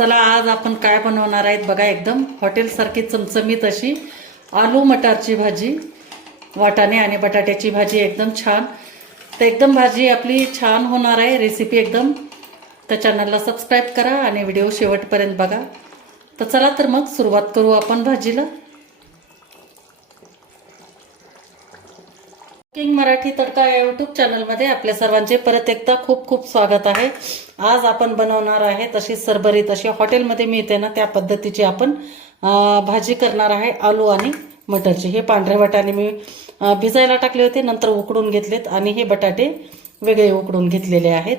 चला आज आपण काय बनवणार आहेत बघा. एकदम हॉटेलसारखी चमचमीत अशी आलू मटारची भाजी, वाटाणे आणि बटाट्याची भाजी एकदम छान. तर एकदम भाजी आपली छान होणार आहे. रेसिपी एकदम. तर चॅनलला सबस्क्राईब करा आणि व्हिडिओ शेवटपर्यंत बघा. तर चला तर मग सुरुवात करू आपण भाजीला. कुकिंग मराठी तडका या यूट्यूब चॅनलमध्ये आपल्या सर्वांचे परत एकदा खूप खूप स्वागत आहे. आज आपण बनवणार आहे तशी सरभरीत अशी हॉटेलमध्ये मिळते ना त्या पद्धतीची आपण भाजी करणार आहे. आलू आणि मटरची. हे पांढरे वाटाणे मी भिजायला टाकले होते, नंतर उकडून घेतलेत आणि हे बटाटे वेगळे उकडून घेतलेले आहेत.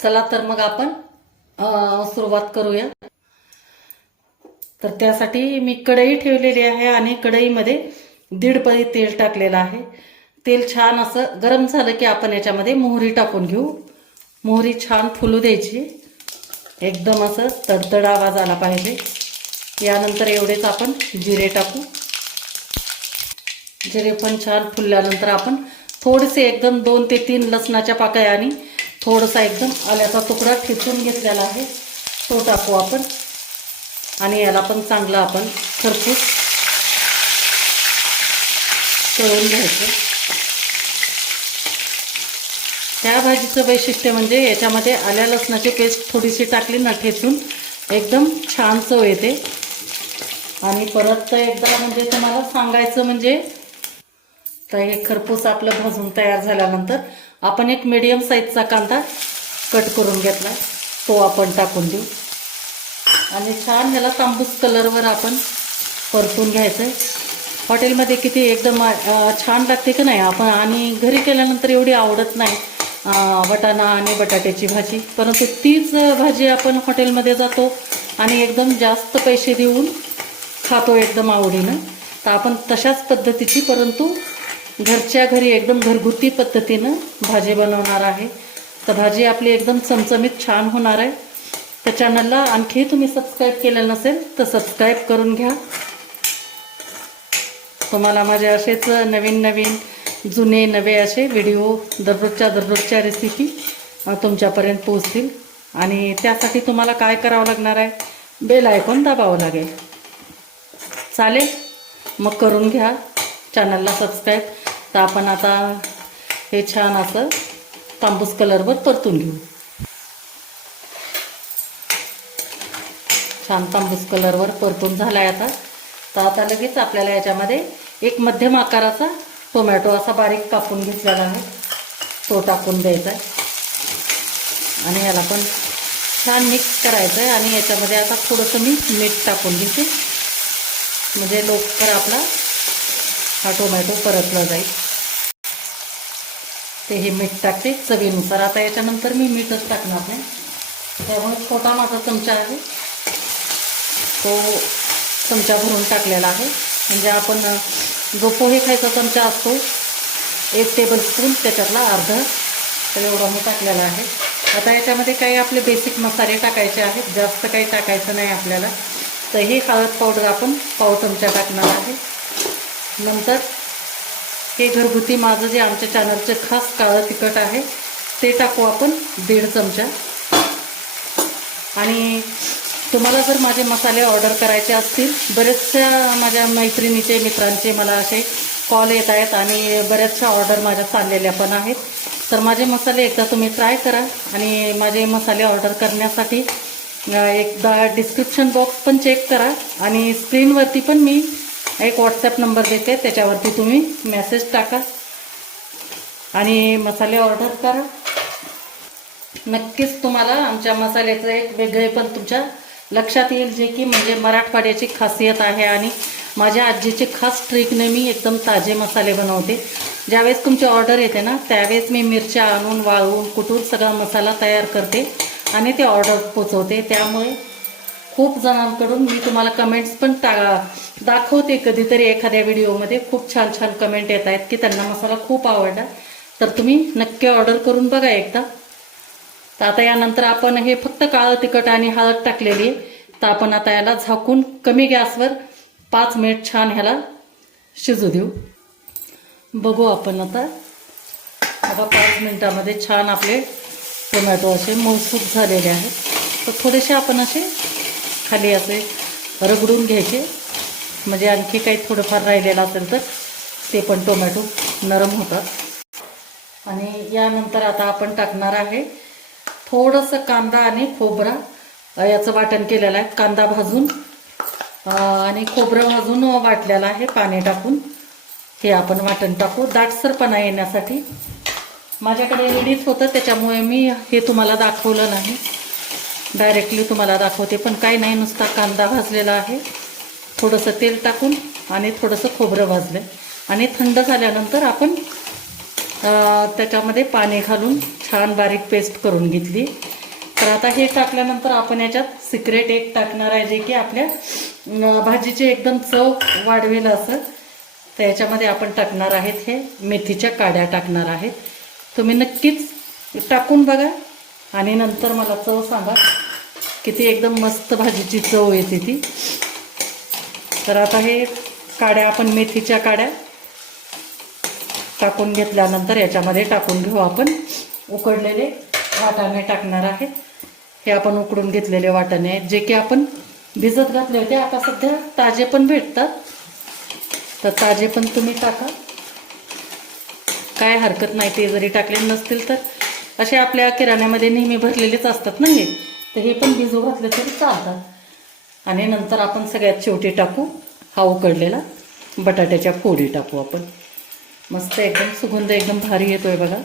चला तर मग आपण सुरुवात करूया. तर त्यासाठी मी कढई ठेवलेली आहे आणि कढईमध्ये 1.5 पळी तेल टाकलेलं आहे. तेल छान असं गरम झालं की आपण याच्यामध्ये मोहरी टाकून घेऊ. मोहरी छान फुलू द्यायची, एकदम असं तडतड आवाज आला पाहिजे. यानंतर एवढेच आपण जिरे टाकू. जिरे पण छान फुलल्यानंतर आपण थोडेसे एकदम 2 ते 3 लसणाच्या पाकळ्या आणि थोडासा एकदम आल्याचा तुकडा ठेचून घेतलेला आहे तो टाकू आपण. आणि याला पण चांगलं आपण खरपूस तळून घ्यायचं. त्या भाजीचं वैशिष्ट्य म्हणजे याच्यामध्ये आल्या लसणाची पेस्ट थोडीशी टाकली ना ठेचून, एकदम छान चव येते. आणि परत एकदा म्हणजे तुम्हाला सांगायचं म्हणजे तर हे खरपूस आपलं भाजून तयार झाल्यानंतर आपण एक मीडियम साईजचा कांदा कट करून घेतला, तो आपण टाकून देऊ. आणि छान ह्याला तांबूस कलरवर आपण परतून घ्यायचं. हॉटेलमध्ये किती एकदम छान लागते का नाही आपण, आणि घरी केल्यानंतर एवढी आवडत नाही वाटाणा आणि बटाट्याची भाजी. परंतु तीच भाजी आपण हॉटेलमध्ये जातो आणि एकदम जास्त पैसे देऊन खातो एकदम आवडीनं. तर आपण तशाच पद्धतीची परंतु घरच्या घरी एकदम घरगुती पद्धतीनं भाजी बनवणार आहे. तर भाजी आपली एकदम चमचमीत छान होणार आहे. तर चॅनलला आणखी तुम्ही सबस्क्राईब केलेलं नसेल तर सबस्क्राईब करून घ्या. तुम्हाला माझे असेच नवीन नवीन जुने नवे असे व्हिडिओ दररोजच्या रेसिपी तुमच्यापर्यंत पोहोचतील. आणि त्यासाठी तुम्हाला काय करावं लागणार आहे, बेल आयकॉन दाबावं लागेल. चालेल, मग करून घ्या चॅनलला सबस्क्राईब. तर आपण आता हे छान असं तांबूस कलरवर परतून घेऊ. छान तांबूस कलरवर परतून झाला आहे आता. तर आता लगेच आपल्याला याच्यामध्ये एक मध्यम आकाराचा टोमॅटो असा बारीक कापून घेतलेला आहे, तो टाकून द्यायचा आहे. आणि याला पण छान मिक्स करायचं आहे. आणि याच्यामध्ये आता थोडंसं मी मीठ टाकून घेते, म्हणजे लवकर आपला हा टोमॅटो परतला जाईल. ते हे मीठ टाकते चवीनुसार. आता याच्यानंतर मी मीठच टाकणार नाही, त्यामुळे छोटा माझा चमचा आहे तो चमचा भरून टाकलेला आहे. म्हणजे आपण जो पोहे खायचा चमचा असतो 1 टेबलस्पून त्याच्यातला अर्धा, तर एवढा मी टाकलेला आहे. आता याच्यामध्ये काही आपले बेसिक मसाले टाकायचे आहेत, जास्त काही टाकायचं नाही आपल्याला. तर हे हळद पावडर आपण पाव चमचा टाकणार आहे. नंतर हे घरगुती माझं जे आमच्या चॅनलचे खास काळं तिखट आहे ते टाकू आपण 1.5 चमचा. आणि तुम्हाला जर माझे मसाले ऑर्डर करायचे असतील, बरेचशा माझ्या मैत्रिणीचे मित्रांचे मला असे कॉल येत आहेत आणि बऱ्याचशा ऑर्डर माझ्या चाललेल्या पण आहेत. तर माझे मसाले एकदा तुम्ही ट्राय करा. आणि माझे मसाले ऑर्डर करण्यासाठी एकदा डिस्क्रिप्शन बॉक्स पण चेक करा. आणि स्क्रीनवरती पण मी एक व्हॉट्सॲप नंबर देते, त्याच्यावरती तुम्ही मेसेज टाका आणि मसाले ऑर्डर करा. नक्कीच तुम्हाला आमच्या मसाल्याचं एक वेगळे पण तुमच्या लक्षात येईल, जे की म्हणजे मराठवाड्याची खासियत आहे. आणि माझ्या आजीची खास ट्रिकने मी एकदम ताजे मसाले बनवते. ज्यावेळेस तुमची ऑर्डर येते ना त्यावेळेस मी मिरच्या आणून वाळवून कुटून सगळा मसाला तयार करते आणि ते ऑर्डर पोचवते. त्यामुळे खूप जणांकडून मी तुम्हाला कमेंट्स पण दाखवते कधीतरी एखाद्या व्हिडिओमध्ये. खूप छान छान कमेंट येत आहेत की त्यांना मसाला खूप आवडला. तर तुम्ही नक्की ऑर्डर करून बघा एकदा. तर आता यानंतर आपण हे फक्त काळं तिखट आणि हळद टाकलेली आहे. तर आपण आता याला झाकून कमी गॅसवर 5 मिनिट छान ह्याला शिजू देऊ. बघू आपण आता. 5 मिनिटामध्ये छान आपले टोमॅटो असे मऊसूत झालेले आहेत. तर थोडेसे आपण असे खाली असे रगडून घ्यायचे, म्हणजे आणखी काही थोडंफार राहिलेलं असेल तर ते पण टोमॅटो नरम होतात. आणि यानंतर आता आपण टाकणार आहे थोडंसं कांदा आणि खोबरा याचं वाटण केलेलं आहे. कांदा भाजून आणि खोबरं भाजून वाटलेलं आहे पाणी टाकून. हे आपण वाटण टाकू दाटसरपणा येण्यासाठी. माझ्याकडे रेडीच होतं त्याच्यामुळे मी हे तुम्हाला दाखवलं नाही, डायरेक्टली तुम्हाला दाखवते. पण काही नाही, नुसता कांदा भाजलेला आहे, थोडंसं तेल टाकून आणि थोडंसं खोबरं भाजलं आणि थंड झाल्यानंतर आपण त्याच्यामध्ये पाणी घालून छान बारीक पेस्ट करून घेतली. तर आता हे टाकल्यानंतर आपण याच्यात सिक्रेट एक टाकणार आहे, जे की आपल्या भाजीची एकदम चव वाढवेल असं. तर याच्यामध्ये आपण टाकणार आहेत हे मेथीच्या काड्या टाकणार आहेत. तुम्ही नक्कीच टाकून बघा आणि नंतर मला चव सांगा, किती एकदम मस्त भाजीची चव येते ती. तर आता हे काड्या आपण मेथीच्या काड्या टाकून घेतल्यानंतर याच्यामध्ये टाकून घेऊ आपण उकडलेले वाटाणे टाकणार आहेत. हे आपण उकडून घेतलेले वाटाणे आहेत, जे की आपण भिजत घातले होते. आता सध्या ताजे पण भेटतात, तर ताजे पण तुम्ही टाका, काय हरकत नाही. ते जरी टाकले नसतील तर असे आपल्या किराण्यामध्ये नेहमी भरलेलेच असतात ना हे, तर हे पण भिजू घातले तरी चालतात. आणि नंतर आपण सगळ्यात शेवटी टाकू हा उकडलेला बटाट्याच्या फोडी टाकू आपण. मस्त एकदम सुगंध एकदम भारी येतोय बघा,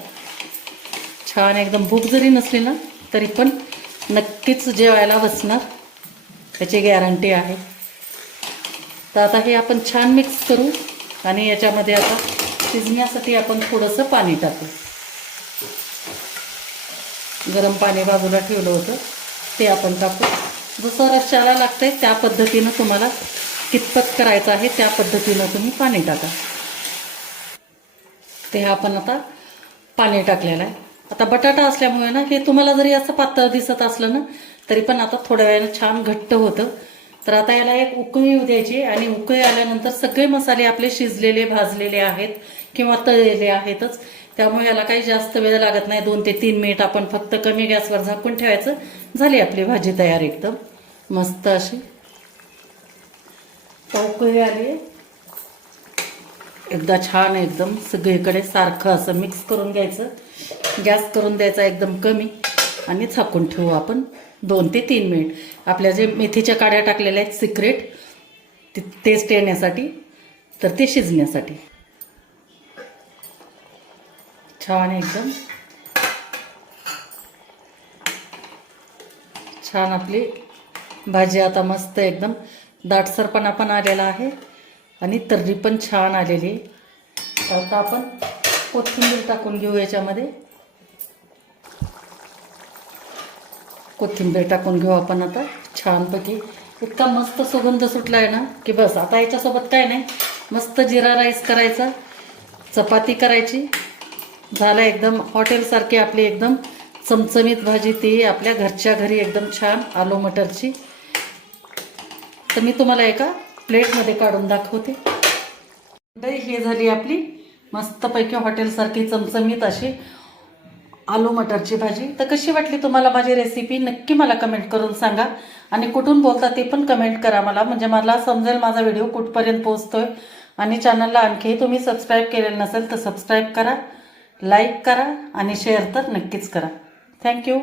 छान एकदम. भूक जरी नसली ना तरी पण नक्कीच जेवायला बसणार, त्याची गॅरंटी आहे. तर आता हे आपण छान मिक्स करू आणि याच्यामध्ये आता शिजण्यासाठी आपण थोडंसं पाणी टाकू. गरम पाणी बाजूला ठेवलं होतं ते आपण टाकू. जसं रश्श्याला लागतंय त्या पद्धतीनं तुम्हाला कितपत करायचं आहे त्या पद्धतीनं तुम्ही पाणी टाका. ते आपण आता पाणी टाकलेलं आहे. आता बटाटा असल्यामुळे ना हे तुम्हाला जरी असं पातळ दिसत असलं ना तरी पण आता थोड्या वेळानं छान घट्ट होतं. तर आता याला एक उकळी येऊ द्यायची आणि उकळी आल्यानंतर सगळे मसाले आपले शिजलेले भाजलेले आहेत किंवा तळलेले आहेतच, त्यामुळे याला काही जास्त वेळ लागत नाही. 2 ते 3 मिनिट आपण फक्त कमी गॅसवर झाकून ठेवायचं, झाली आपली भाजी तयार एकदम मस्त अशी. उकळी आली, एकदा छान एकदम सगळीकडे सारखं असं मिक्स करून घ्यायचं. गॅस करून द्यायचा एकदम कमी आणि झाकून ठेवू आपण 2 ते 3 मिनिट. आपल्या जे मेथीच्या काड्या टाकलेल्या आहेत सिक्रेट टेस्ट येण्यासाठी, तर ते शिजण्यासाठी. छान एकदम छान आपली भाजी आता मस्त एकदम दाटसरपणा पण आलेला आहे आणि तर्री पण छान आलेली. आता आपण कोथिंबीर टाकून घेऊ याच्यामध्ये. कोथिंबीर टाकून घेऊ आपण आता छानपैकी. इतका मस्त सुगंध सुटला आहे ना की बस. आता याच्यासोबत काय नाही, मस्त जिरा राईस करायचा, चपाती करायची, झालं एकदम हॉटेलसारखी आपली एकदम चमचमीत भाजी. ती आपल्या घरच्या घरी एकदम छान आलू मटरची. तर मी तुम्हाला एका प्लेटमध्ये काढून दाखवते. हे झाली आपली मस्तपैकी हॉटेलसारखी चमचमीत अशी आलू मटरची भाजी. तर कशी वाटली तुम्हाला माझी रेसिपी नक्की मला कमेंट करून सांगा. आणि कुठून बोलता ते पण कमेंट करा मला, म्हणजे मला समजेल माझा व्हिडिओ कुठपर्यंत पोहोचतोय. आणि चॅनलला आणखी तुम्ही सबस्क्राईब केलेलं नसेल तर सबस्क्राईब करा, लाईक करा आणि शेअर तर नक्कीच करा. थँक्यू.